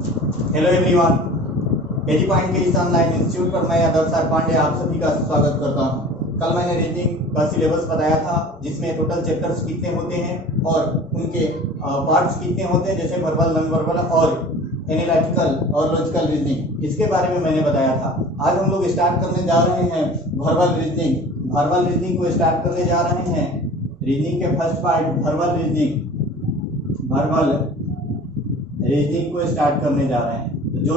Hello everyone, एजी point के इस online institute पर मैं आदर्श पांडे आप सभी का स्वागत करता हूं। कल मैंने रीजनिंग का सिलेबस बताया था जिसमें टोटल चैप्टर्स कितने होते हैं और उनके पार्ट्स कितने होते हैं, जैसे वर्बल, नॉन वर्बल और एनालिटिकल और लॉजिकल रीजनिंग, इसके बारे में मैंने बताया था। आज हम लोग स्टार्ट करने जा रहे हैं वर्बल रीजनिंग। वर्बल रीजनिंग को स्टार्ट करने जा रहे हैं। रीजनिंग के फर्स्ट पार्ट वर्बल रीजनिंग को स्टार्ट करने जा रहे हैं। तो जो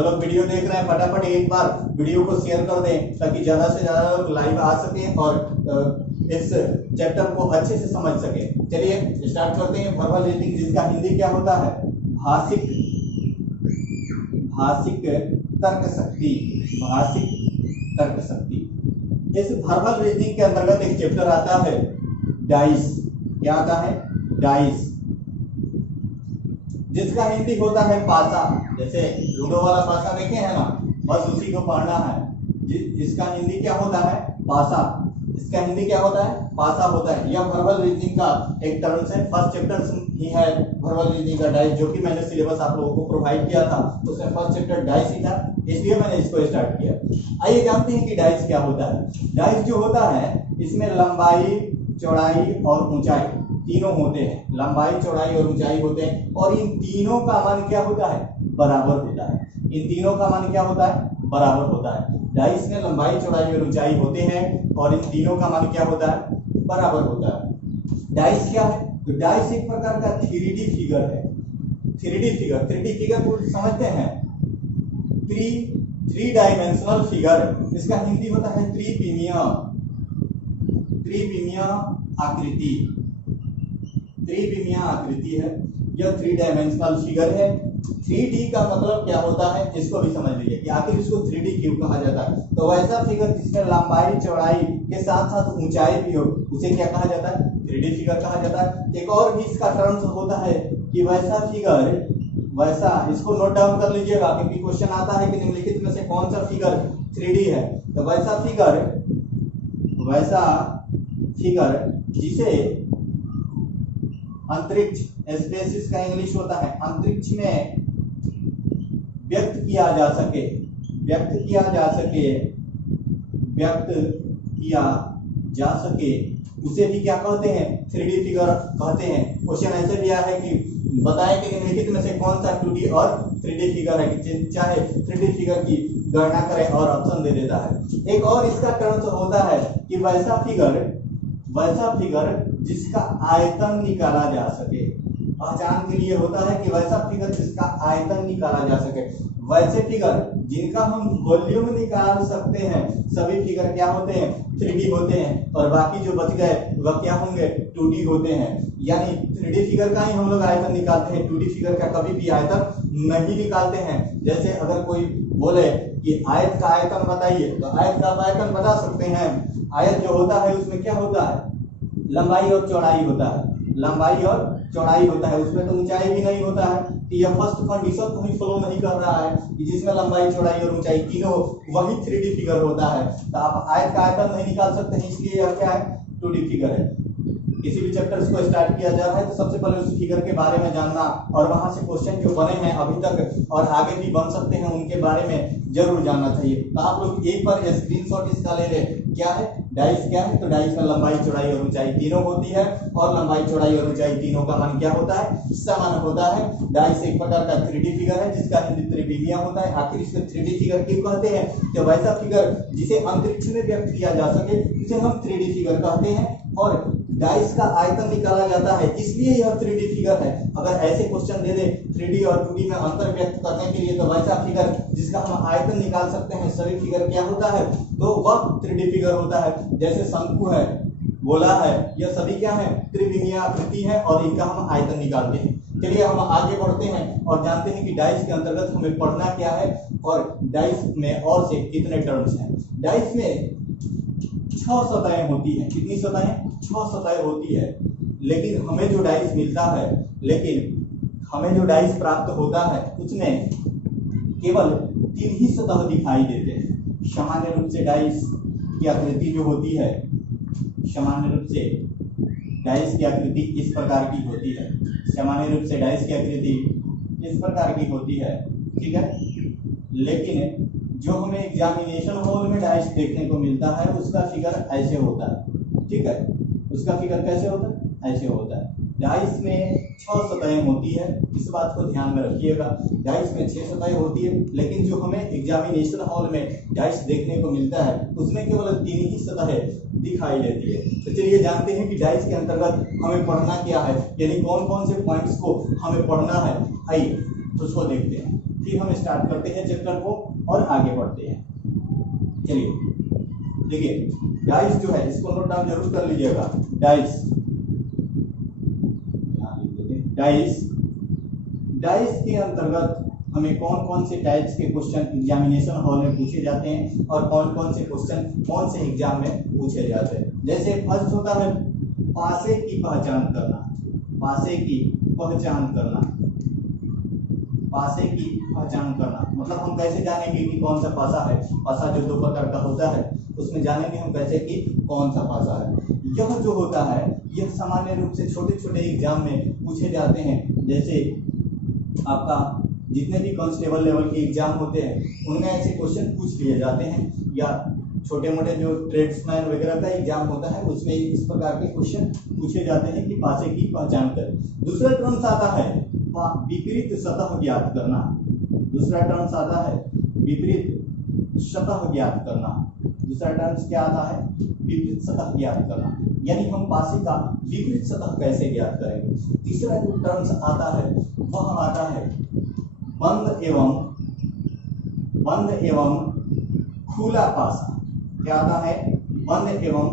लोग वीडियो देख रहे हैं, फटाफट एक बार वीडियो को शेयर कर दें ताकि ज्यादा से ज्यादा लोग लाइव आ सकें और इस चैप्टर को अच्छे से समझ सके। चलिए स्टार्ट करते हैं वर्बल रीजनिंग, जिसका हिंदी क्या होता है? भाषिक तर्क शक्ति। इस वर्बल रीजनिंग के अंतर्गत एक चैप्टर आता है डाइस। क्या आता है? डाइस, जिसका हिंदी होता है पासा। जैसे लूडो वाला पासा देखे हैं ना, बस उसी को पढ़ना है। इसका हिंदी क्या होता है? पासा। इसका हिंदी क्या होता है? पासा होता है। यह वर्बल रीजनिंग का एक टर्म्स है। फर्स्ट चैप्टर ही है वर्बल रीजनिंग का डाइस, जो कि मैंने सिलेबस आप लोगों को प्रोवाइड किया था। उसमें फर्स्ट चैप्टर डाइस ही था, इसलिए मैंने इसको स्टार्ट किया। आइए जानते हैं कि डाइस क्या होता है। डाइस जो होता है, इसमें लंबाई, चौड़ाई और ऊंचाई तीनों होते हैं। लंबाई, चौड़ाई और ऊंचाई होते हैं, और इन तीनों का मान क्या होता है? बराबर होता है। इन तीनों का मान क्या होता है? बराबर होता है। डाइस में लंबाई, चौड़ाई और ऊंचाई होते हैं, और इन तीनों का मान क्या होता है? बराबर होता है। डाइस क्या है? तो डाइस एक प्रकार का 3D फिगर है। 3D फिगर को समझते हैं? Three dimensional figure. इसका हिंदी होता है त्रिविमीय आकृति। त्रिविमीय आकृति है। यह 3 डायमेंशनल फिगर है। 3D का मतलब क्या होता है, इसको भी समझ लीजिए कि आखिर इसको 3D क्यों कहा जाता है। तो वैसा फिगर जिसमें लंबाई, चौड़ाई के साथ साथ ऊंचाई भी हो, उसे क्या कहा जाता है? 3D फिगर कहा जाता है। एक और भी इसका टर्म्स होता है कि वैसा फिगर, इसको नोट डाउन कर लीजिएगा क्योंकि क्वेश्चन आता है कि निम्नलिखित में से कौन सा फिगर 3D है। तो वैसा फिगर जिसे अंतरिक्ष, स्पेसिस का इंग्लिश होता है, अंतरिक्ष में व्यक्त किया जा सके, उसे भी क्या कहते हैं? 3D फिगर कहते हैं। क्वेश्चन ऐसे भी आया है कि बताएं कि निम्नलिखित में से कौन सा 2D और 3D फिगर है, कि चाहे 3D फिगर की गणना करें और ऑप्शन दे देता है। एक और इसका टर्म्स होता है कि वैसा फिगर जिसका आयतन निकाला जा सके। पहचान के लिए होता है कि वैसा फिगर जिसका आयतन निकाला जा सके। वैसे फिगर जिनका हम वॉल्यूम निकाल सकते हैं, सभी फिगर क्या होते हैं? 3D होते हैं, और बाकी जो बच गए वह क्या होंगे? 2D होते हैं। यानी 3D फिगर का ही हम लोग आयतन निकालते हैं, 2D फिगर का कभी भी आयतन नहीं निकालते हैं। जैसे अगर कोई बोले कि आयत का आयतन बताइए, तो आयत का आयतन बता सकते हैं। आयत जो होता है उसमें क्या होता है? लंबाई और चौड़ाई होता है। उसमें तो ऊंचाई भी नहीं होता है। तो यह फर्स्ट कंडीशन को ही फॉलो नहीं कर रहा है कि जिसमें लंबाई, चौड़ाई और ऊंचाई तीनों, वही 3D फिगर होता है। तो आप आयत का आयतन नहीं निकाल सकते हैं, इसलिए यह क्या है? 2D फिगर है। किसी भी चैप्टर को स्टार्ट किया जा रहा है तो सबसे पहले उस फिगर के बारे में जानना, और वहां से क्वेश्चन जो बने हैं अभी तक और आगे भी बन सकते हैं, उनके बारे में जरूर जानना चाहिए। तो आप लोग एक बार स्क्रीनशॉट इसका ले लें। क्या है डाइस? क्या है? तो डाइस में लंबाई, चौड़ाई और ऊंचाई तीनों होती है, और लंबाई, चौड़ाई और ऊंचाई तीनों का मान क्या होता है? समान होता है। डाइस एक प्रकार का 3D फिगर है जिसका हिंदी त्रिविमीय होता है। आखिर इसको 3D फिगर क्यों कहते हैं? तो वैसा फिगर जिसे अंतरिक्ष में व्यक्त किया जा सके उसे हम 3D फिगर कहते हैं, और डाइस का आयतन निकाला जाता है, इसलिए यह 3D फिगर है। अगर ऐसे क्वेश्चन दे दे 3D और 2D में अंतर व्यक्त करने के लिए, तो वैसा फिगर जिसका हम आयतन निकाल सकते हैं, सभी फिगर क्या होता है? तो वह 3D फिगर होता है। जैसे शंकु है, गोला है, यह सभी क्या है? त्रिविमीय आकृति है, और इनका हम आयतन निकालते हैं। चलिए हम आगे बढ़ते हैं और जानते हैं कि डाइस के अंतर्गत हमें पढ़ना क्या है, और डाइस में और से कितने टर्म्स हैं। डाइस में 6 सतहें होती हैं। कितनी सतहें? 6 सतहें होती है। लेकिन हमें जो डाइस प्राप्त होता है उसमें केवल 3 ही सतह दिखाई देते हैं। सामान्य रूप से डाइस की आकृति जो होती है, डाइस की आकृति इस प्रकार की होती है। सामान्य रूप से डाइस की आकृति इस प्रकार की होती है, ठीक है। लेकिन जो हमें एग्जामिनेशन हॉल में डाइस देखने को मिलता है उसका फिगर ऐसे होता है, ठीक है। उसका फिगर कैसे होता है? ऐसे होता है। डाइस में 6 सतहें होती है, इस बात को ध्यान में रखिएगा। डाइस में 6 सतहें होती है, लेकिन जो हमें एग्जामिनेशन हॉल में डाइस देखने को मिलता है उसमें केवल 3 ही सतहें दिखाई देती है। तो चलिए जानते हैं कि डाइस के अंतर्गत हमें पढ़ना क्या है, यानी कौन कौन से पॉइंट्स को हमें पढ़ना है। आइए तो उसको देखते हैं, फिर हम स्टार्ट करते हैं चैप्टर को और आगे बढ़ते हैं। चलिए देखिए, डाइस जो है इसको नोट डाउन जरूर कर लीजिएगा। डाइस डाइस के अंतर्गत हमें कौन कौन से टाइप्स के क्वेश्चन एग्जामिनेशन हॉल में पूछे जाते हैं और कौन कौन से क्वेश्चन कौन से एग्जाम में पूछे जाते हैं। जैसे फर्स्ट होता है पासे की पहचान करना। पासे की पहचान करना, पासे की पहचान करना मतलब हम कैसे जानेंगे कि कौन सा पासा है। पासा जो 2 प्रकार का होता है उसमें जानेंगे हम कैसे कि कौन सा पासा है। यह जो होता है यह सामान्य रूप से छोटे छोटे एग्जाम में पूछे जाते हैं। जैसे आपका जितने भी कांस्टेबल लेवल के एग्जाम होते हैं उनमें ऐसे क्वेश्चन पूछ लिए जाते हैं, या छोटे मोटे जो ट्रेड्समैन वगैरह का एग्जाम होता है उसमें इस प्रकार के क्वेश्चन पूछे जाते हैं कि पासे की पहचान करें। दूसरा टर्म्स आता है विपरीत सतह ज्ञात करना। दूसरा टर्म्स आता है विपरीत सतह ज्ञात करना। दूसरा टर्म्स क्या आता है? विपरीत सतह ज्ञात करना, यानी हम पासे का विपरीत सतह कैसे ज्ञात करेंगे। तीसरा जो टर्म्स आता है वह आता है बंद एवं खुला पासा। क्या आता है? बंद एवं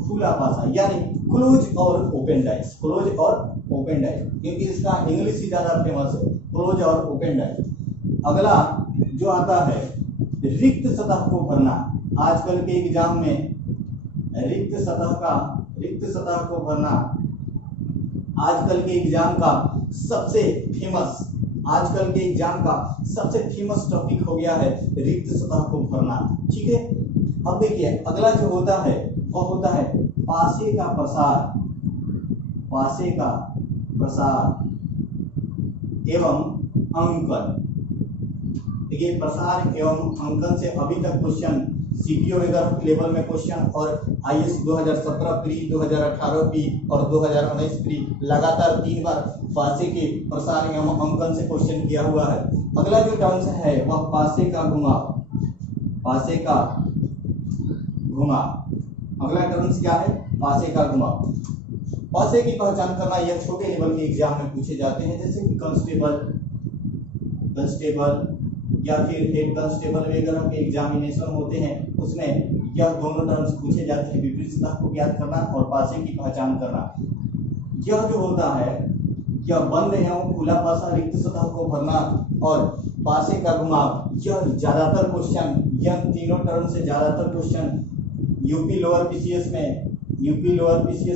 खुला पासा, यानी क्लोज और ओपन डाइस। क्लोज और ओपन डाइस, क्योंकि इसका इंग्लिश ही ज्यादा फेमस है, क्लोज और ओपन डाइस। अगला जो आता है रिक्त सतह को भरना। आजकल के एग्जाम में रिक्त सतह को भरना आजकल के एग्जाम का सबसे फेमस टॉपिक हो गया है, रिक्त सतह को भरना, ठीक है। अब देखिए अगला जो होता है वह होता है पासे का प्रसार एवं अंकन। देखिए प्रसार एवं अंकन से अभी तक क्वेश्चन सीपीओ वगैरह लेवल में क्वेश्चन और आईएएस 2017 प्री, 2018 प्री और 2019 प्री लगातार 3 बार पासे के प्रसार एवं अंकन से क्वेश्चन किया हुआ है। अगला जो टर्म्स है वह पासे का घुमाव। अगला टर्म्स क्या है? पासे का घुमाव। पासे की पहचान करना यह छोटे लेवल के एग्जाम में पूछे जाते हैं, जैसे कि कांस्टेबल या फिर हेड कांस्टेबल वगैरह के एग्जामिनेशन होते हैं उसमें यह दोनों टर्म्स पूछे जाते हैं, विपरीत सतह को ज्ञात करना और पासे की पहचान करना। यह जो होता है यह बंद एवं खुला पासा, रिक्त सतह को भरना और पासे का घुमाव, यह ज्यादातर क्वेश्चन, यह तीनों टर्म से ज्यादातर क्वेश्चन यूपी लोअर पीसीएस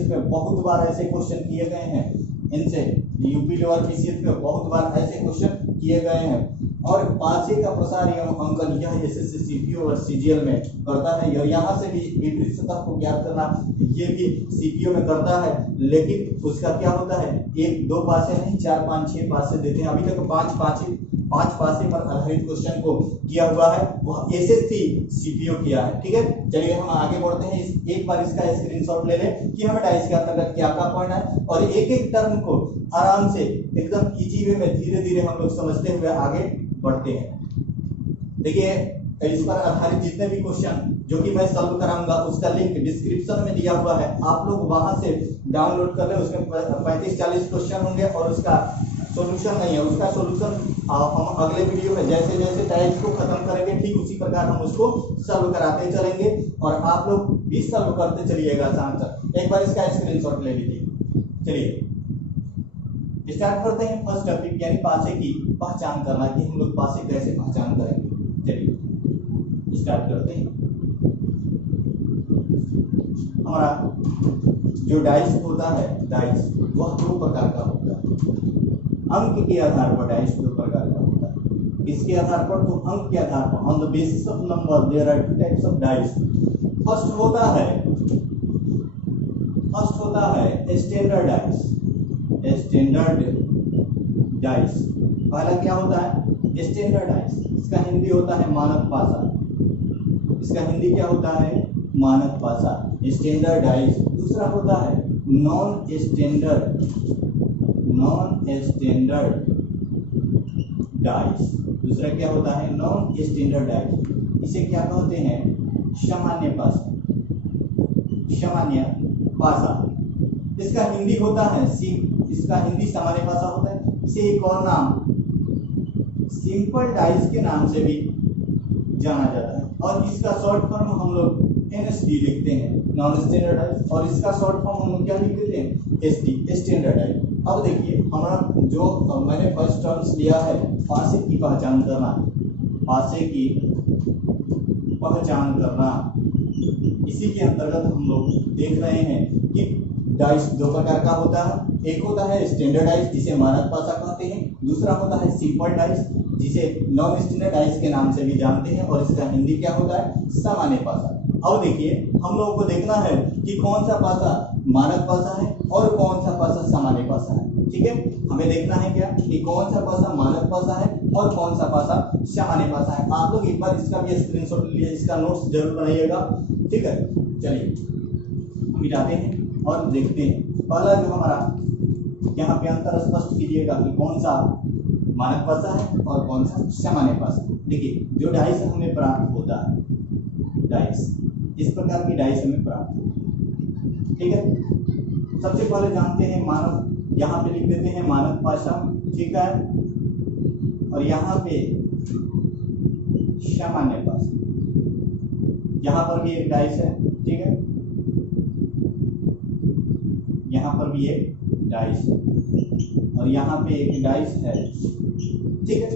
में बहुत बार ऐसे क्वेश्चन किए गए हैं। इनसे यूपी लोअर पीसीएस में बहुत बार ऐसे क्वेश्चन किए गए हैं। और पासे का प्रसार एवं अंकन यह एसएससी सीपीओ और सीजीएल में करता है। यहाँ से भी विपरीत सतह को ज्ञात करना ये भी सीपीओ में करता है, लेकिन उसका क्या होता है 1-2 पासे नहीं 4, 5, 6 पासे देते हैं। अभी तक 5 पासे पर आधारित क्वेश्चन को किया हुआ है, वह एसएससी सीपीओ किया है, ठीक है। चलिए हम आगे बढ़ते हैं। एक बार इसका स्क्रीनशॉट ले लें कि हमें डाइस के अंतर्गत क्या क्या पॉइंट है और एक टर्म को आराम से एकदम इजी वे में धीरे धीरे हम लोग समझते हुए आगे बढ़ते हैं। देखिए इस पर आधारित जितने भी क्वेश्चन जो कि मैं सॉल्व कराऊंगा उसका लिंक डिस्क्रिप्शन में दिया हुआ है, आप लोग वहां से डाउनलोड कर लें। उसमें 35-40 क्वेश्चन होंगे और उसका सॉल्यूशन नहीं है, उसका सॉल्यूशन हम अगले वीडियो में जैसे जैसे टाइप्स को खत्म करेंगे ठीक उसी प्रकार हम उसको सॉल्व कराते चलेंगे और आप लोग भी सॉल्व करते चलिएगा आंसर। एक बार इसका स्क्रीनशॉट ले लीजिए। चलिए स्टार्ट करते हैं फर्स्ट टॉपिक, यानी पासे की पहचान करना कि हम लोग पासे कैसे पहचान करेंगे। चलिए स्टार्ट करते हैं। हमारा जो डाइस होता है, डाइस वह 2 प्रकार का होता है। अंक के आधार पर डाइस 2 प्रकार का होता है। इसके आधार पर तो अंक के आधार पर on the basis of number there are 2 types of dice. First होता है स्टैंडर्ड डाइस पहला क्या होता है स्टैंडर्डाइज, इसका हिंदी होता है मानक भाषा, इसका हिंदी क्या होता है मानक भाषा स्टैंडर्डाइज। दूसरा होता है नॉन स्टैंडर्डाइज, दूसरा क्या होता है नॉन स्टैंडर्डाइज, इसे क्या कहते हैं सामान्य भाषा, सामान्य भाषा। इसका हिंदी होता है इसका हिंदी सामान्य भाषा होता है। इसे एक और नाम सिंपल डाइज के नाम से भी जाना जाता है और इसका शॉर्ट फॉर्म हम लोग NSD लिखते हैं नॉन स्टैंडर्डाइज, और इसका शॉर्ट फॉर्म हम लोग क्या लिख देते हैं SD स्टैंडर्डाइज। अब देखिए हमारा जो मैंने फर्स्ट टर्म्स लिया है भाषा की पहचान करना, भाषा की पहचान करना, इसी के अंतर्गत हम लोग देख रहे हैं कि डाइस दो प्रकार का होता है, एक होता है स्टैंडर्डाइज जिसे मानक भाषा कहते हैं, दूसरा होता है सिंपल डाइस जिसे नॉन स्टैंडर्डाइज के नाम से भी जानते हैं, और इसका हिंदी क्या होता है सामान्य भाषा। अब देखिए हम लोगों को देखना है कि कौन सा भाषा मानक भाषा है और कौन सा भाषा सामान्य भाषा है। ठीक है, हमें देखना है क्या कि कौन सा भाषा मानक भाषा है और कौन सा भाषा सामान्य भाषा है। आप लोग एक बार इसका भी स्क्रीनशॉट लीजिए, इसका नोट्स जरूर बनाइएगा। ठीक है, चलिए मिटाते हैं और देखते हैं। पहला जो हमारा यहाँ पे अंतर स्पष्ट कीजिएगा कि कौन सा मानक भाषा है और कौन सा सामान्य भाषा। देखिए जो डाइस हमें प्राप्त होता है, डाइस इस प्रकार की डाइस हमें प्राप्त होती है। ठीक है, सबसे पहले जानते हैं मानक, यहाँ पे लिख देते हैं मानक भाषा, ठीक है, और यहाँ पे सामान्य भाषा, यहाँ पर भी एक डाइस है। ठीक है, यहाँ पर भी एक डाइस है और यहाँ पे एक डाइस है। ठीक है,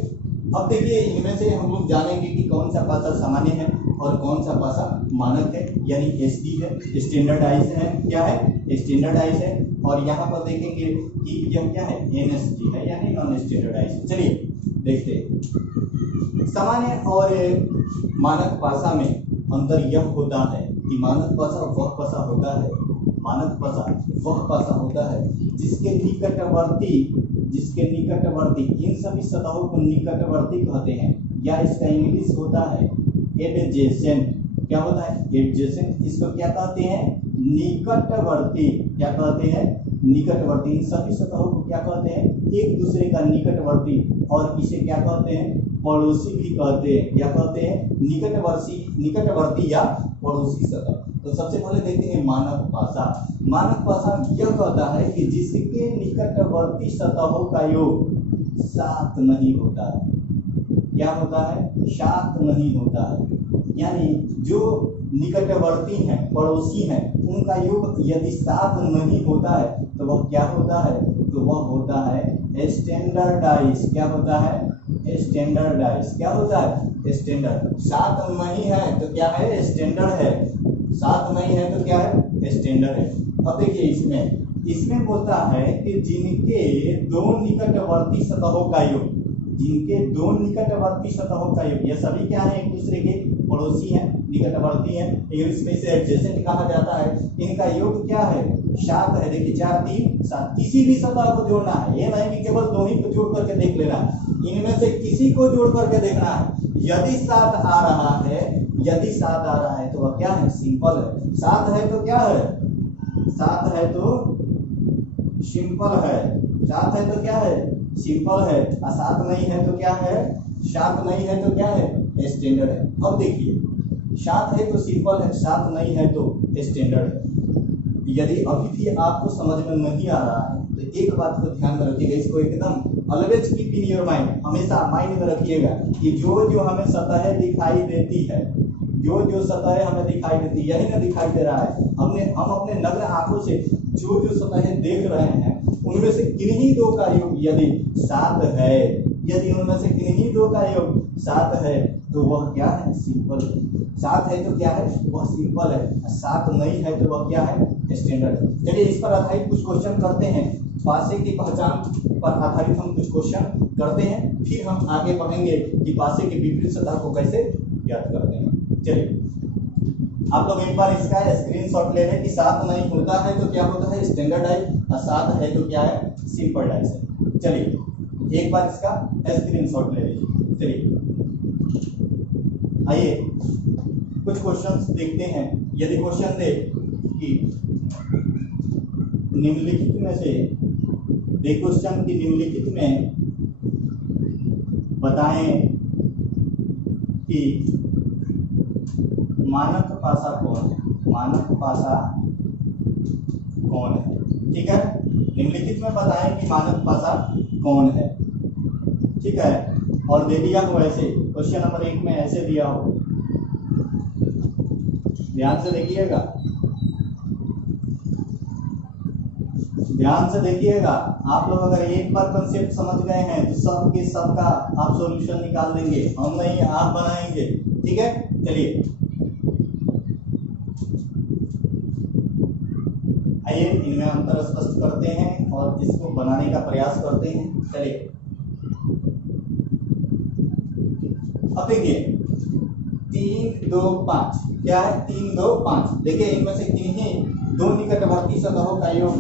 अब देखिए इनमें से हम लोग जानेंगे कि कौन सा भाषा सामान्य है और कौन सा भाषा मानक है, यानी SD है, स्टैंडर्डाइज है, क्या है स्टैंडर्डाइज है, और यहाँ पर देखेंगे कि यह क्या है NSD है, यानी नॉन स्टैंडर्डाइज। चलिए देखते हैं। सामान्य और मानक भाषा में अंतर यह होता है कि मानक भाषा वह भाषा होता है, मानक भाषा वह भाषा होता है जिसके निकटवर्ती इन सभी सतहों को निकटवर्ती कहते हैं, या इसका इंग्लिश होता है एडजेसेंट। क्या होता है एडजेसेंट, इसको क्या कहते हैं निकटवर्ती। क्या कहते हैं निकटवर्ती, इन सभी सतहों को क्या कहते हैं एक दूसरे का निकटवर्ती, और इसे क्या कहते हैं पड़ोसी भी कहते हैं। क्या कहते हैं निकटवर्ती या पड़ोसी सतह। तो सबसे पहले देखते हैं मानक भाषा। मानक भाषा यह कहता है कि जिसके निकटवर्ती सतहों का योग 7 नहीं होता है। क्या होता है 7 नहीं होता है, यानी जो निकटवर्ती हैं पड़ोसी हैं उनका योग यदि 7 नहीं होता है तो वह क्या होता है, तो वह होता है स्टैंडर्डाइज। क्या होता है स्टैंडर्डाइज। क्या होता है स्टैंडर्ड। 7 नहीं है तो क्या है स्टैंडर्ड है, 7 नहीं है तो क्या है स्टैंडर्ड है। अब देखिए इसमें बोलता है कि जिनके दो निकटवर्ती सतहों का योग, जिनके दो निकटवर्ती सतहों का योग, यह सभी क्या है एक दूसरे के पड़ोसी हैं, निकटवर्ती हैं, इंग्लिश में इसे एडजेसेंट कहा जाता है। इनका योग क्या है 7 है। देखिए 4 3 7, किसी भी सतह को जोड़ना है, ये नहीं कि केवल दो ही को जोड़ करके देख लेना है, इनमें से किसी को जोड़ करके देखना है। यदि 7 आ रहा है, यदि 7 आ रहा है तो वह क्या है सिंपल है। 7 है तो क्या है 7 है तो सिंपल है, 7 है तो क्या है सिंपल है, और 7 नहीं है तो क्या है 7 नहीं है तो क्या है स्टैंडर्ड है। अब देखिए 7 है तो सिंपल है, 7 नहीं है तो स्टैंडर्ड है। यदि अभी भी आपको समझ में नहीं आ रहा है तो एक बात को ध्यान में रखिएगा, इसको एकदम always keep in your mind, हमेशा माइंड में रखिएगा कि जो हमें सतहें दिखाई देती है, जो सतहें हमें दिखाई देती है, यही ना दिखाई दे रहा है। हम अपने नग्न आंखों से जो सतहें देख रहे हैं उनमें से किन्हीं दो का योग यदि 7 है, यदि उनमें से किन्हीं दो का योग 7 है तो वह क्या है सिंपल है। 7 है तो क्या है वह सिंपल है, 7 नहीं है तो वह क्या है स्टैंडर्ड है। चलिए इस पर आधारित कुछ क्वेश्चन करते हैं, भाषा की पहचान पर आधारित हम कुछ क्वेश्चन करते हैं, फिर हम आगे बढ़ेंगे कि भाषा के विपरीत सतह को कैसे ज्ञात करते हैं। चलिए आप लोग एक बार इसका स्क्रीनशॉट ले लें कि 7 नहीं होता है तो क्या होता है स्टैंडर्डाइज, और 7 है तो क्या है सिंपल डाइज है। चलिए एक बार इसका स्क्रीनशॉट ले लीजिए। चलिए आइए कुछ क्वेश्चंस देखते हैं। यदि क्वेश्चन दे कि निम्नलिखित में से दे क्वेश्चन की निम्नलिखित में बताएं कि मानक पासा कौन है, मानक पासा कौन है। ठीक है, निम्नलिखित में बताएं कि मानक पासा कौन है। ठीक है, और दे दिया हो ऐसे, क्वेश्चन नंबर 1 में ऐसे दिया हो, ध्यान से देखिएगा, ध्यान से देखिएगा। आप लोग अगर एक बार कंसेप्ट समझ गए हैं तो सब के सब का आप सॉल्यूशन निकाल देंगे, हम नहीं आप बनाएंगे। ठीक है, चलिए आइए इनमें अंतर स्पष्ट करते हैं और इसको बनाने का प्रयास करते हैं। चलिए अब देखिए 3 2 5 क्या है, 3 2 5। देखिए इनमें से किन्हीं दो निकटवर्ती सतहों का योग,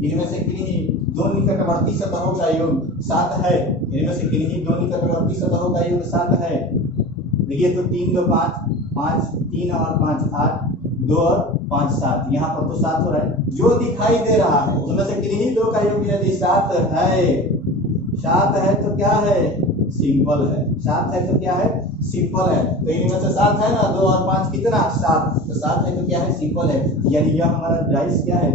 इनमें से किन्हीं दो निकटवर्ती सतहों का योग 7 है, इनमें से किन्हीं दो निकटवर्ती सतहों का योग 7 है। देखिए तो 3 2 5 5 3 और 5 8 2 और 5 7, यहाँ पर तो 7 हो रहा है। जो दिखाई दे रहा है उनमें से किन्हीं दो का योग यदि 7 है तो क्या है, सिंपल है। 7 है तो क्या है, सिंपल है। तो इनमें से 7 है ना, 2 और 5 कितना 7, तो 7 है तो क्या है, सिंपल है। यानी यह हमारा डाइस क्या है,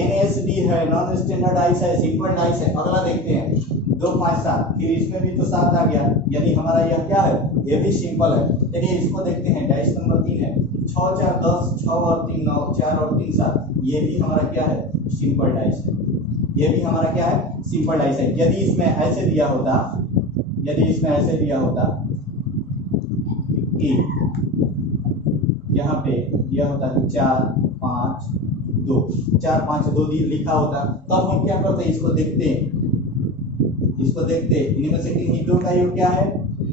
NSD है, नॉन स्टैंडर्ड डाइस है, सिंपल डाइस है। अगला देखते हैं 2 5 7, फिर इसमें भी तो 7 आ गया, यानी हमारा यह क्या है, ये भी सिंपल है। चलिए इसको देखते हैं, डाइस नंबर 3 है, 6 4 10, 6 और 3 9, 4 और 3 7, ये भी हमारा क्या है, सिंपल डाइस है। ये भी हमारा क्या है, सिंपल डाइस है। यदि इसमें ऐसे दिया होता, यदि इसमें ऐसे दिया होता कि यहाँ पे यह होता कि 4 5 2, 4 5 2 लिखा होता, तब हम क्या करते, इसको देखते, इसको देखते। इनमें से किन्हीं दो का योग क्या है,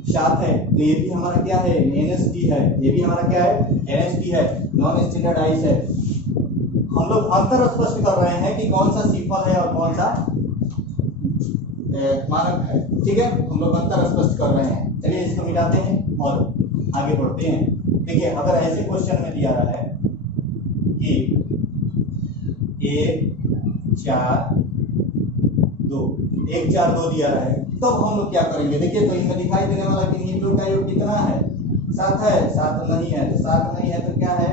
7 है, तो ये भी हमारा क्या है, NSD है। ये भी हमारा क्या है, NSD है, नॉन स्टैंडर्ड डाइस है। हम लोग अंतर स्पष्ट कर रहे हैं कि कौन सा सिंपल है और कौन सा मानक है। ठीक है, हम लोग अंतर स्पष्ट कर रहे हैं। चलिए इसको मिटाते हैं और आगे बढ़ते हैं। देखिए अगर ऐसे क्वेश्चन में दिया रहा है कि 1 4 2 1 4 2 दिया रहा है, तब हम लोग क्या करेंगे। देखिए तो इनमें दिखाई देने वाला किन्हीं दो का योग कितना है, 7 है, 7 नहीं है, तो 7 नहीं है तो क्या है,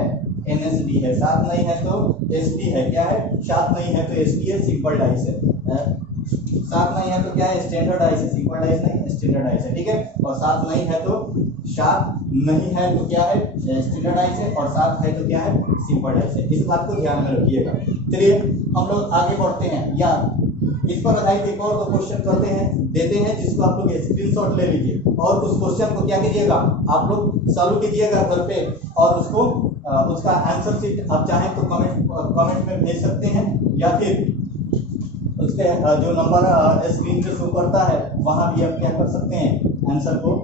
NSD है। 7 नहीं है तो SD है, क्या है, 7 नहीं है तो SD है, सिंपल डाइस है। 7 नहीं है तो क्या है, स्टैंडर्ड डाइस है, सिंपल डाइस नहीं, स्टैंडर्ड डाइस है। ठीक है, और 7 नहीं है तो 7 नहीं है तो क्या है, स्टैंडर्ड डाइस है, और 7 है तो क्या है, सिंपल डाइस है। इस बात को ध्यान में रखिएगा। चलिए हम लोग आगे बढ़ते हैं, या इस पर आधारित एक और क्वेश्चन करते हैं, देते हैं, जिसको आप लोग स्क्रीनशॉट ले लीजिए और उस क्वेश्चन को क्या कीजिएगा, आप लोग सॉल्व कीजिएगा घर पे, और उसको उसका आंसर शीट आप चाहें तो कमेंट में भेज सकते हैं, या फिर उसके जो नंबर स्क्रीन पे शो करता है वहां भी आप क्या कर सकते हैं, आंसर को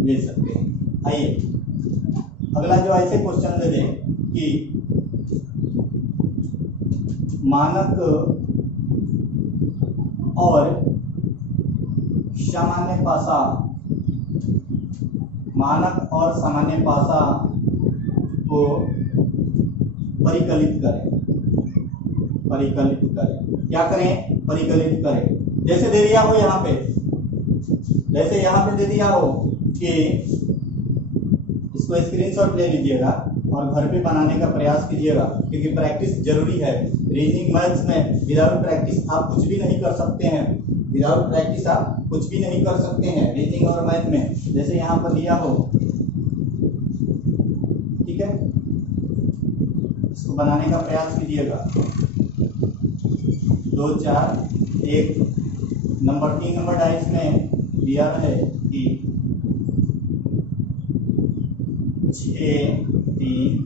भेज सकते हैं। आइए अगला जो ऐसे क्वेश्चन दे दे कि मानक और सामान्य पासा, मानक और सामान्य पासा को परिकलित करें, परिकलित करें। क्या करें, परिकलित करें। जैसे दे दिया हो यहाँ पे, जैसे यहाँ पे दे दिया हो कि इसको स्क्रीनशॉट ले लीजिएगा और घर पे बनाने का प्रयास कीजिएगा, क्योंकि प्रैक्टिस जरूरी है। रीजनिंग मैथ्स में विदाउट प्रैक्टिस आप कुछ भी नहीं कर सकते हैं, विदाउट प्रैक्टिस आप कुछ भी नहीं कर सकते हैं रीजनिंग और मैथ में। जैसे यहाँ पर दिया हो, ठीक है, इसको बनाने का प्रयास कीजिएगा। 2 4 1 नंबर 3 नंबर डाइस में दिया है कि 6 3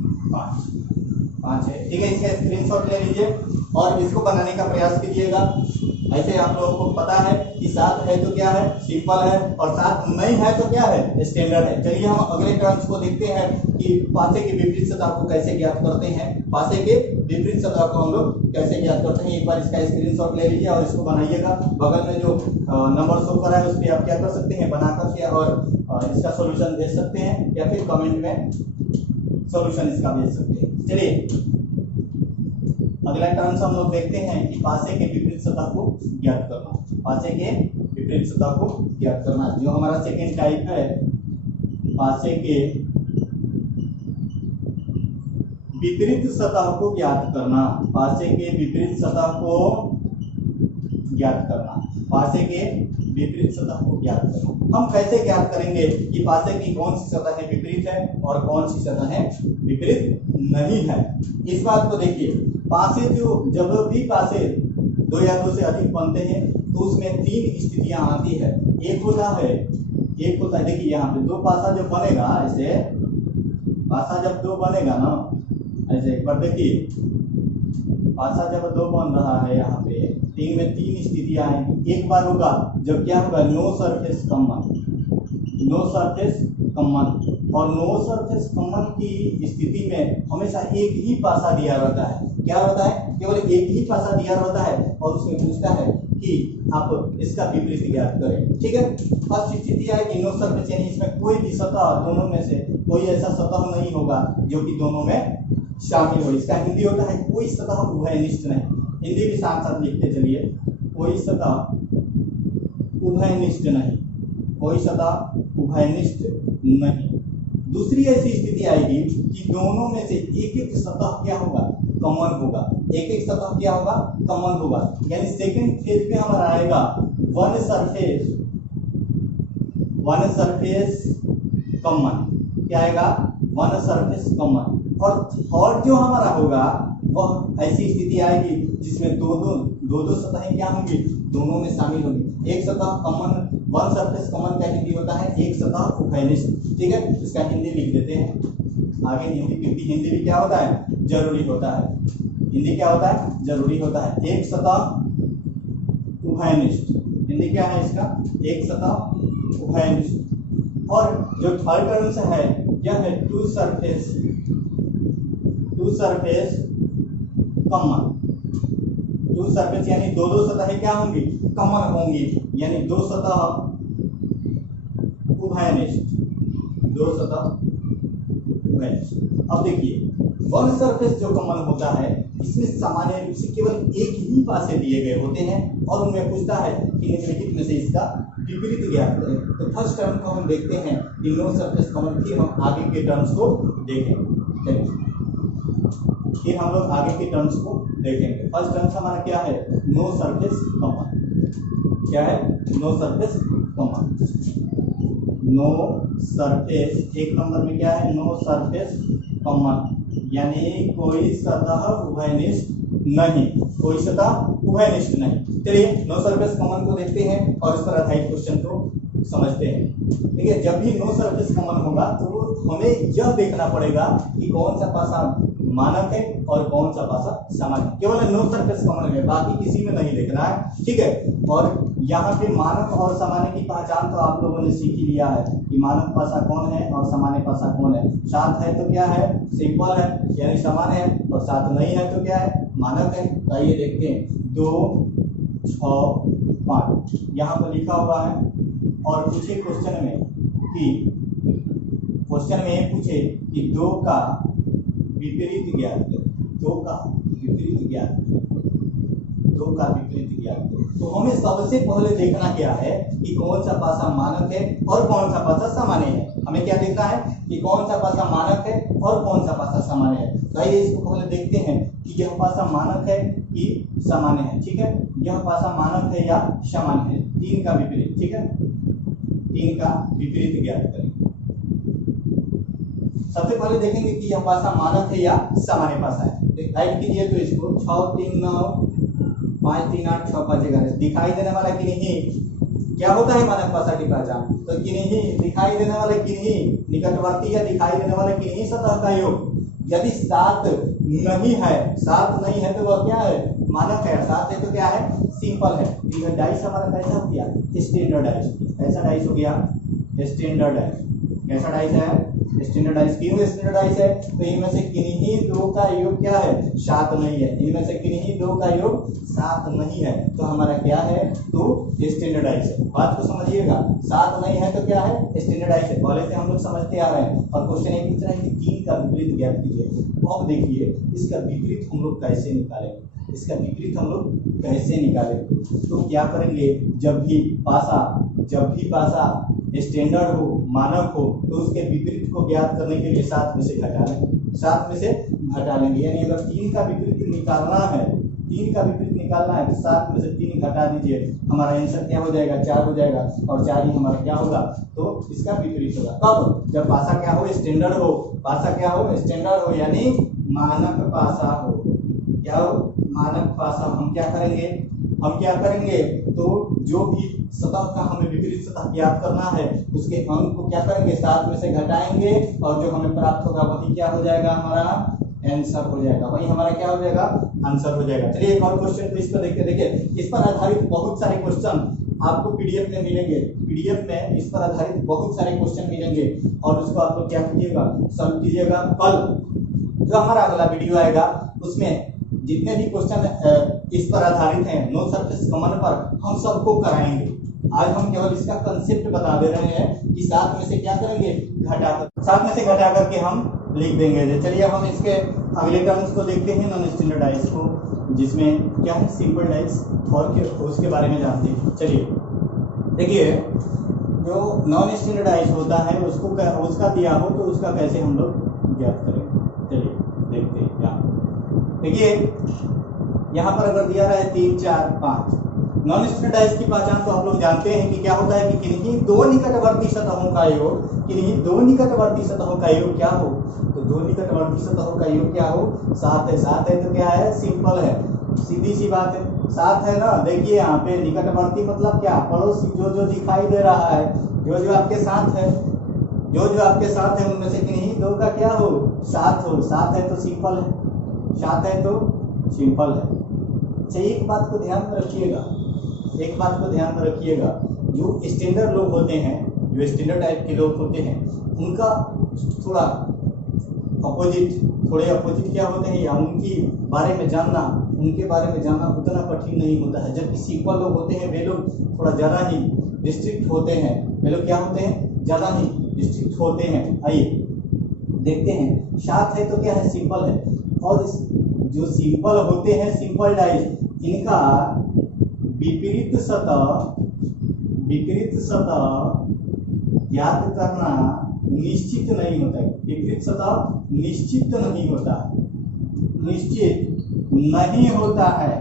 5 है। ठीक है, इसका स्क्रीनशॉट ले लीजिए और इसको बनाने का प्रयास कीजिएगा। ऐसे आप लोगों को पता है कि 7 है तो क्या है, सिंपल है, और 7 नहीं है तो क्या है, स्टैंडर्ड है। चलिए हम अगले टर्म्स को देखते हैं कि पासे के विपरीत सतह को कैसे ज्ञात करते हैं। पासे के विपरीत सतह को हम लोग कैसे ज्ञात करते हैं, एक बार इसका स्क्रीनशॉट ले लीजिए और इसको बनाइएगा। बगल में जो नंबर शो कर रहा है उस पर आप क्या कर सकते हैं, बना करके और इसका सॉल्यूशन भेज सकते हैं या फिर कमेंट में सॉल्यूशन इसका भेज सकते हैं। चलिए अगला टर्म्स हम लोग देखते हैं कि पासे के विपरीत सतह को ज्ञात करना। पासे के विपरीत सतह को ज्ञात करना जो हमारा सेकेंड टाइप है, पासे के विपरीत सतह को ज्ञात करना। पासे के विपरीत सतह को ज्ञात करना। पासे के विपरीत सतह को ज्ञात करना। हम कैसे ज्ञात करेंगे कि पासे की कौन सी सतह है विपरीत है और कौन सी सतह है विपरीत नहीं है। इस बात को देखिए, पासे जो जब भी पासे दो या दो से अधिक बनते हैं तो उसमें तीन स्थितियां आती है। एक होता है देखिए यहाँ पे दो पासा जब बनेगा, ऐसे पासा जब दो बनेगा ना, ऐसे एक बार देखिए पासा जब दो बन रहा है यहाँ पे तीन में तीन स्थितियां आएंगी। एक बार होगा जब क्या होगा, no surface common, no surface common, और नो सरफेस कॉमन की स्थिति में हमेशा एक ही पासा दिया रहता है। क्या होता है, केवल एक ही पासा दिया रहता है और उसमें पूछता है कि आप इसका विपरीत ज्ञात करें। ठीक है, फर्स्ट स्थिति है कि नो सरफेस, यानी इसमें कोई भी सतह दोनों में से कोई ऐसा सतह नहीं होगा जो कि दोनों में शामिल हो। इसका हिंदी होता है कोई सतह उभयनिष्ठ नहीं। हिंदी भी साथ साथ लिखते चलिए, कोई सतह उभयनिष्ठ नहीं, कोई सतह उभयनिष्ठ नहीं। दूसरी ऐसी स्थिति आएगी कि दोनों में से एक एक सतह क्या होगा, कॉमन होगा। एक एक सतह क्या होगा, कॉमन होगा। यानी सेकंड फेज पे हमारा आएगा वन सरफेस कॉमन। क्या आएगा, वन सरफेस कॉमन। और थर्ड जो हमारा होगा वह ऐसी स्थिति आएगी जिसमें दो सतहें क्या होंगी, दोनों में शामिल होंगी। एक सतह कॉमन, वन सरफेस कॉमन का हिंदी होता है एक सतह उभयनिष्ठ। ठीक है, इसका हिंदी लिख देते हैं आगे। हिंदी, क्योंकि हिंदी भी क्या होता है, जरूरी होता है। हिंदी क्या होता है, जरूरी होता है। एक सतह उभयनिष्ठ, हिंदी क्या है इसका, एक सतह उभयनिष्ठ। और जो थर्ड टर्म्स है यह है two surface common. Two surface यानी दो सतहें क्या होंगी, कॉमन होंगी, यानी दो सतह उभयनिष्ठ, दो सतह उभयनिष्ठ। अब देखिए वन सरफेस जो कॉमन होता है इसमें सामान्य रूप से केवल एक ही पासे दिए गए होते हैं और उनमें पूछता है कि निम्नलिखित में से इसका विपरीत ज्ञात करें। तो फर्स्ट टर्म को हम देखते हैं कि नो सरफेस कॉमन, फिर हम आगे के टर्म्स को देखेंगे। फिर हम लोग आगे के टर्म्स को देखेंगे। फर्स्ट टर्म्स हमारा क्या है, नो सरफेस कॉमन। क्या है, no surface common. No surface एक नंबर में क्या है, नो सरफेस कॉमन, यानी कोई सतह उभयनिष्ठ नहीं, कोई सतह उभयनिष्ठ नहीं। चलिए नो सरफेस कॉमन को देखते हैं और इस पर आधारित क्वेश्चन को समझते हैं। ठीक है, जब भी नो सरफेस कॉमन होगा तो हमें यह देखना पड़ेगा कि कौन सा पासा मानक है और कौन सा पासा सामान्य है। केवल नो सरफेस कॉमन है, बाकी किसी में नहीं देखना है। ठीक है, और यहाँ पे मानक और सामान्य की पहचान तो आप लोगों ने सीख ही लिया है कि मानक पासा कौन है और सामान्य पासा कौन है। साथ है तो क्या है, सिंपल है यानी सामान्य है, और साथ नहीं है तो क्या है, मानक है। तो आइए देखते हैं 2, 6, 5 यहाँ पर लिखा हुआ है और पूछे क्वेश्चन में पूछे कि 2 का विपरीत ज्ञात करें। 2 का विपरीत ज्ञात करें। 2 का विपरीत ज्ञात करें। तो हमें सबसे पहले देखना क्या है कि कौन सा पासा मानक है और कौन सा पासा सामान्य है। हमें क्या देखना है कि कौन सा पासा मानक है और कौन सा पासा सामान्य है। तो आइए इसको पहले देखते हैं कि यह पासा मानक है कि सामान्य है। ठीक है, यह पासा मानक है या सामान्य है। 3 का विपरीत, ठीक है, 3 का विपरीत ज्ञात करें। सबसे पहले देखेंगे कि यह पासा मानक है या सामान्य पासा है। राइट कीजिए तो इसको 6, 3, 9, 5, 3, 8, 6, 5, 11 दिखाई देने वाला कि नहीं, क्या होता है मानक पासा की पहचान, तो कि नहीं दिखाई देने वाले कि नहीं निकटवर्ती या दिखाई देने वाले कि नहीं सतह का योग। यदि 7 नहीं है तो वह क्या है, मानक है। 7 है तो क्या है, सिंपल है। यह डाइस हमारा कैसा हो गया, स्टैंडर्ड डाइस। कैसा डाइस हो गया, स्टैंडर्ड डाइस। कैसा डाइस है, स्टैंडर्डाइज क्यों स्टैंडर्डाइज है? तो इनमें से किन्हीं दो का योग क्या है? 7 नहीं है। इनमें से किन्हीं दो का योग 7 नहीं है, तो हमारा क्या है? तो स्टैंडर्डाइज है। बात को समझिएगा, 7 नहीं है तो क्या है? स्टैंडर्डाइज है। पहले से हम लोग समझते आ रहे हैं। और क्वेश्चन एक पूछ रहा है कि 3 का विपरीत ज्ञात कीजिए। अब देखिए इसका विपरीत हम लोग कैसे निकालेंगे, इसका विपरीत हम लोग कैसे निकालेंगे? तो क्या करेंगे, जब भी पासा स्टैंडर्ड हो, मानक हो, तो उसके विपरीत को ज्ञात करने के लिए 7 में से घटा लेंगे, 7 में से घटा लेंगे। यानी अगर 3 का विपरीत निकालना है, 3 का विपरीत निकालना है तो 7 में से 3 घटा दीजिए, हमारा आंसर क्या हो जाएगा? 4 हो जाएगा। और 4 ही हमारा क्या होगा? तो इसका विपरीत होगा। कब? जब पासा क्या हो? स्टैंडर्ड हो। पासा क्या हो? स्टैंडर्ड हो, यानी मानक पासा हो। क्या हो? मानक पासा। हम क्या करेंगे? तो जो भी सतह का हमें विपरीत सतह ज्ञात करना है, उसके अंक को क्या करेंगे? 7 में से घटाएंगे, और जो हमें प्राप्त होगा वही क्या हो जाएगा? हमारा आंसर हो जाएगा। वही हमारा क्या हो जाएगा? आंसर हो जाएगा। चलिए एक और क्वेश्चन को इस पर देखिए। इस पर आधारित बहुत सारे क्वेश्चन आपको पीडीएफ में मिलेंगे। पीडीएफ में इस पर आधारित बहुत सारे क्वेश्चन मिलेंगे, और उसको आप लोग क्या कीजिएगा? सॉल्व कीजिएगा। कल जो हमारा अगला वीडियो आएगा उसमें जितने भी क्वेश्चन इस पर आधारित हैं, नो सरफेस कॉमन पर, हम सबको कराएंगे। आज हम केवल इसका कंसेप्ट बता दे रहे हैं कि 7 में से क्या करेंगे? घटाकर, 7 में से घटा करके हम लिख देंगे। चलिए हम इसके अगले टर्म्स को देखते हैं, नॉन स्टैंडर्डाइज को, जिसमें क्या है? सिंपल डाइज, और उसके बारे में जानते हैं। चलिए देखिए, जो नॉन स्टैंडर्डाइज होता है उसका दिया हो तो उसका कैसे हम लोग ज्ञात करें? चलिए देखते हैं। देखिए यहाँ पर अगर दिया रहा है 3, 4, 5, नॉन स्टैंडर्डाइज की पहचान तो आप लोग जानते हैं कि क्या होता है कि किन्हीं दो निकटवर्ती सतहों का योग, किन्हीं दो निकटवर्ती सतहों का योग क्या हो? तो दो निकटवर्ती सतहों का योग क्या हो? 7 है। 7 है तो क्या है? सिंपल है, सीधी सी बात है। 7 है ना। देखिए यहाँ पे निकटवर्ती मतलब क्या? पड़ोसी, जो दिखाई दे रहा है, जो आपके साथ है, जो आपके साथ है, उनमें से किन्हीं दो का क्या हो? 7 हो। 7 है तो सिंपल है, 7 है तो सिंपल है। अच्छा एक बात को ध्यान में रखिएगा, जो स्टैंडर्ड लोग होते हैं, जो स्टैंडर्ड टाइप के लोग होते हैं, उनका थोड़े अपोजिट क्या होते हैं, या उनके बारे में जानना उतना कठिन नहीं होता है। जबकि सिंपल लोग होते हैं, वे लोग थोड़ा ज़्यादा ही डिस्ट्रिक्ट होते हैं। वे लोग क्या होते हैं? ज़्यादा ही डिस्ट्रिक्ट होते हैं। आइए देखते हैं। 7 है तो क्या है? सिंपल है। और जो सिंपल होते हैं, सिंपल डाइज, इनका विपरीत सतह ज्ञात करना निश्चित नहीं होता है। विपरीत सतह निश्चित नहीं होता है।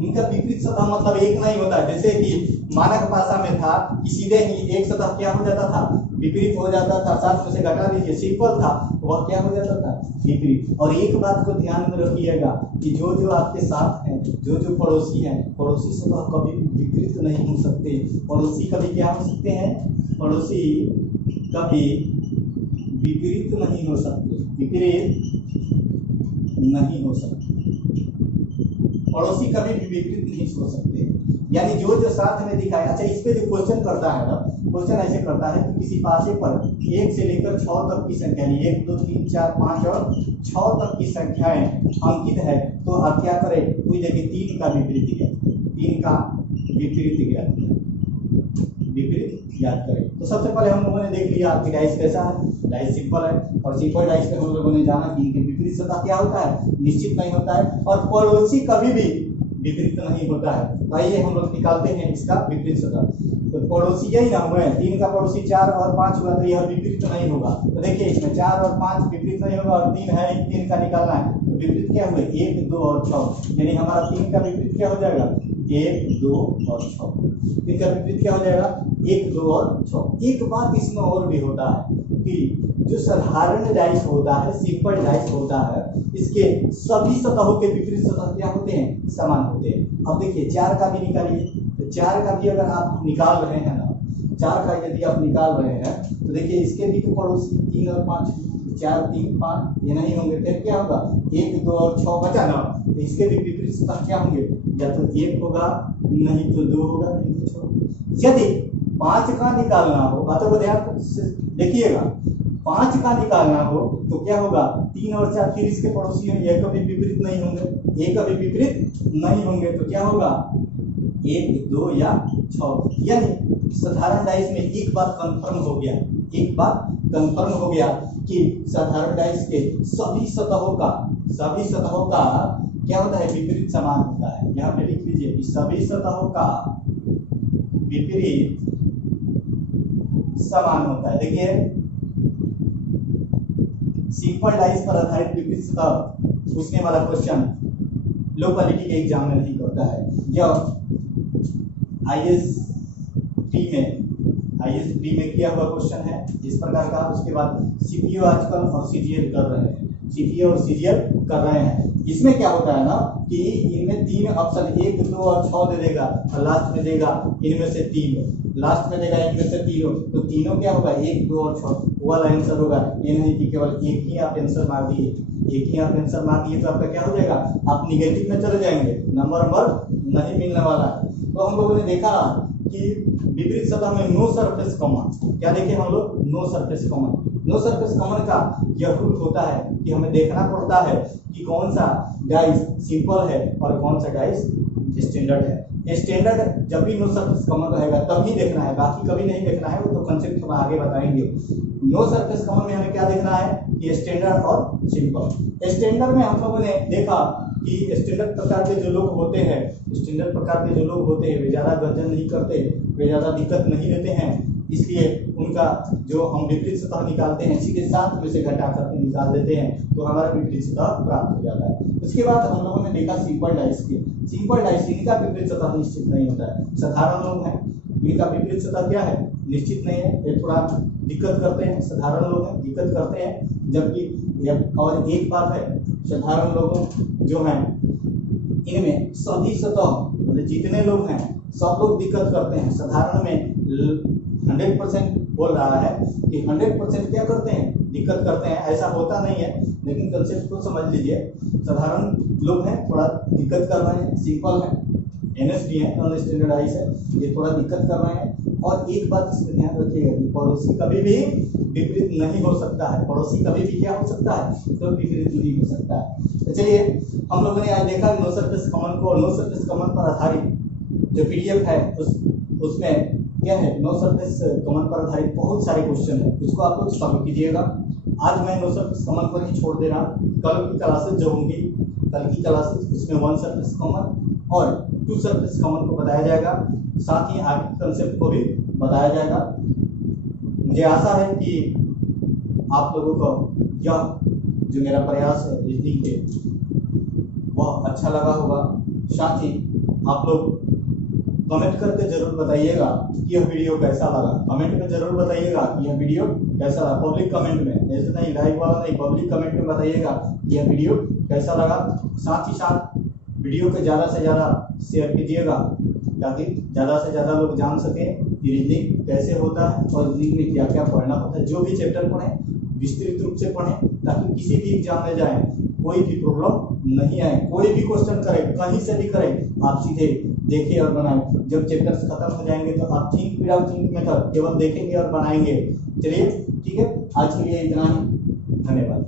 इनका विपरीत सतह मतलब एक नहीं होता है। जैसे कि मानक भाषा में था कि सीधे ही एक सतह क्या हो जाता था? विपरीत हो जाता था। 7 में से घटा दीजिए, सिंपल था, वह क्या हो जाता था? विपरीत। और एक बात को ध्यान में रखिएगा कि जो आपके साथ हैं, जो पड़ोसी हैं, पड़ोसी से तो कभी विपरीत नहीं हो सकते। पड़ोसी कभी क्या हो सकते हैं? पड़ोसी कभी विपरीत नहीं हो सकते, पड़ोसी कभी भी विपरीत नहीं हो सकते। यानी जो साथ में दिखाए। अच्छा इस पे जो क्वेश्चन करता है ना, क्वेश्चन ऐसे करता है कि किसी पासे पर 1 से लेकर 6 तक की संख्या, 1, 2, 3, 4, 5 और 6 तक की संख्याएं अंकित है, तो आप क्या करें? कोई देखिए 3 का विपरीत ज्ञात करें। तो सबसे पहले हम लोगों ने देख लिया आपकी डाइस कैसा है? डाइस सिंपल है। और सिंपल डाइस पे हम लोगों ने जाना कि इनके विपरीत सतह क्या होता है? निश्चित नहीं होता है। और पड़ोसी कभी भी विपरीत नहीं होता है। तो आइए हम लोग निकालते हैं इसका विपरीत सतह। तो पड़ोसी यही ना हुए, 3 का पड़ोसी 4 और 5 हुआ, तो यह विपरीत नहीं होगा। तो देखिए इसमें 4 और 5 विपरीत नहीं होगा, और 3 है, 3 का निकालना है, तो विपरीत क्या हुए? 1, 2 और 6। यानी हमारा 3 का विपरीत क्या हो जाएगा? 1, 2 और 6। 3 का विपरीत क्या हो जाएगा? 1, 2 और 6। एक बात इसमें और भी होता है कि जो साधारण डाइस होता है, सिंपल डाइस होता है, इसके सभी सतहों के विपरीत सतह क्या होते हैं? समान होते हैं। अब देखिए 4 का भी निकालिए। तो 4 का भी अगर आप निकाल रहे हैं ना, 4 का यदि आप निकाल रहे हैं, तो देखिए इसके भी तो पड़ोसी 3 और 5, 4, 3, 5 ये नहीं होंगे, फिर क्या होगा? 1, 2 और 6 बचा ना, तो इसके भी विपरीत सतह क्या होंगे? या तो 1 होगा, नहीं तो 2 होगा, नहीं तो 6। यदि 5 का निकालना हो, बातों को ध्यान देखिएगा, 5 का निकालना हो तो क्या होगा, 3 और 4 फिर इसके पड़ोसी हैं, ये कभी विपरीत नहीं होंगे, ये कभी विपरीत नहीं होंगे, तो क्या होगा 1 2 या 6। यानी साधारण डाइस में एक बात कंफर्म हो गया, एक बात कंफर्म हो गया कि साधारण डाइस के सभी सतहों का क्या होता है, विपरीत समान होता है। यहाँ पे लिख लीजिए कि सभी सतहों का विपरीत समान होता है। देखिए सिंपल डाइस पर आधारित विपरीत सतह पूछने वाला क्वेश्चन लो क्वालिटी के एग्जाम में नहीं करता है। जब ISP में किया हुआ क्वेश्चन है इस प्रकार का, उसके बाद सीपीओ आजकल और सीजीएल कर रहे हैं, सीपीओ और सीजीएल कर रहे हैं। इसमें क्या होता है ना कि इनमें 3 ऑप्शन 1 2 और 6 दे देगा और लास्ट में देगा इनमें से 3, लास्ट में देगा इनमें से 3, तो तीनों क्या होगा 1 2 और 6 वाला आंसर होगा। ये नहीं कि केवल एक ही आप आंसर मार दिए, एक ही आप आंसर मार दिए तो आपका क्या हो जाएगा, आप निगेटिव में चले जाएंगे, नंबर नहीं मिलने वाला है। तो हम लोगों ने देखा कि विपरीत सतह में नो सरफेस कॉमन, क्या देखे हम लोग, no surface common. No surface common का यह रूल होता है कि हमें देखना पड़ता है कि कौन सा डाइस सिंपल है और कौन सा डाइस स्टैंडर्ड है। स्टैंडर्ड जब भी नो सरफेस कॉमन रहेगा तभी देखना है, बाकी कभी नहीं देखना है, वो तो कंसेप्ट हम आगे बताएंगे। नो सरफेस कॉमन में हमें क्या देखना है कि स्टैंडर्ड और सिंपल। स्टैंडर्ड में हम लोगों ने देखा कि स्टैंडर्ड प्रकार के जो लोग होते हैं, स्टैंडर्ड प्रकार के जो लोग होते हैं वे ज़्यादा गर्जन नहीं करते, वे ज़्यादा दिक्कत नहीं देते हैं, इसलिए उनका जो हम विपरीत सतह निकालते हैं सीधे 7 में से घटा करके निकाल देते हैं तो हमारा विपरीत सतह प्राप्त हो जाता है। उसके बाद हम लोगों ने देखा सिंपल डाइस की। सिंपल डाइस इनका विपरीत सतह निश्चित नहीं होता है, साधारण लोग हैं इनका विपरीत सतह क्या है, निश्चित नहीं है, ये थोड़ा दिक्कत करते हैं, साधारण लोग हैं दिक्कत करते हैं। जबकि और एक बात है, साधारण लोगों जो हैं इनमें सभी सतह मतलब जितने लोग हैं सब लोग दिक्कत करते हैं। साधारण में 100% बोल रहा है कि 100% क्या करते हैं, दिक्कत करते हैं, ऐसा होता नहीं है, लेकिन कंसेप्ट को समझ लीजिए। साधारण लोग हैं थोड़ा दिक्कत कर रहे हैं, सिंपल है, NSD है, नॉन स्टैंडर्डाइज है, ये थोड़ा दिक्कत कर रहे हैं। और एक बात इसमें ध्यान रखिएगा कि पड़ोसी कभी भी विपरीत नहीं हो सकता है, पड़ोसी कभी भी क्या हो सकता है, तो विपरीत नहीं हो सकता है। तो चलिए हम लोगों ने आज देखा नो सरफेस कॉमन को, नो सरफेस कॉमन पर आधारित जो PDF है उसमें क्या है, नो सरफेस कॉमन पर आधारित बहुत सारे क्वेश्चन है, उसको आप लोग सॉल्व कीजिएगा। आज मैं नो सरफेस कॉमन पर ही छोड़ दे रहा हूँ, कल की क्लासेस जो होंगी, कल की क्लासेस उसमें 1 सरफेस कॉमन और 2 सरफेस कॉमन को बताया जाएगा, साथ ही आगे कंसेप्ट को भी बताया जाएगा। मुझे आशा है कि आप लोगों को यह जो मेरा प्रयास है रीजनिंग के वह अच्छा लगा होगा। साथ ही आप लोग कमेंट करके जरूर बताइएगा कि यह वीडियो कैसा लगा, कमेंट में जरूर बताइएगा कि यह वीडियो कैसा लगा, पब्लिक कमेंट में, ऐसे नहीं लाइव वाला नहीं, पब्लिक कमेंट में बताइएगा कि यह वीडियो कैसा लगा। साथ ही साथ वीडियो को ज़्यादा से ज़्यादा शेयर कीजिएगा ताकि ज़्यादा से ज़्यादा लोग जान सकें कि रीजनिंग कैसे होता है और रीजनिंग में क्या क्या पढ़ना होता है। जो भी चैप्टर पढ़ें विस्तृत रूप से पढ़ें ताकि किसी भी एग्जाम में जाएं कोई भी प्रॉब्लम नहीं आए, कोई भी क्वेश्चन करें कहीं से भी करें आप सीधे देखें और बनाएं। जब चैप्टर्स खत्म हो जाएंगे तो आप थिंक विदाउट थिंक मेथड केवल देखेंगे और बनाएंगे। चलिए ठीक है, आज के लिए इतना ही, धन्यवाद।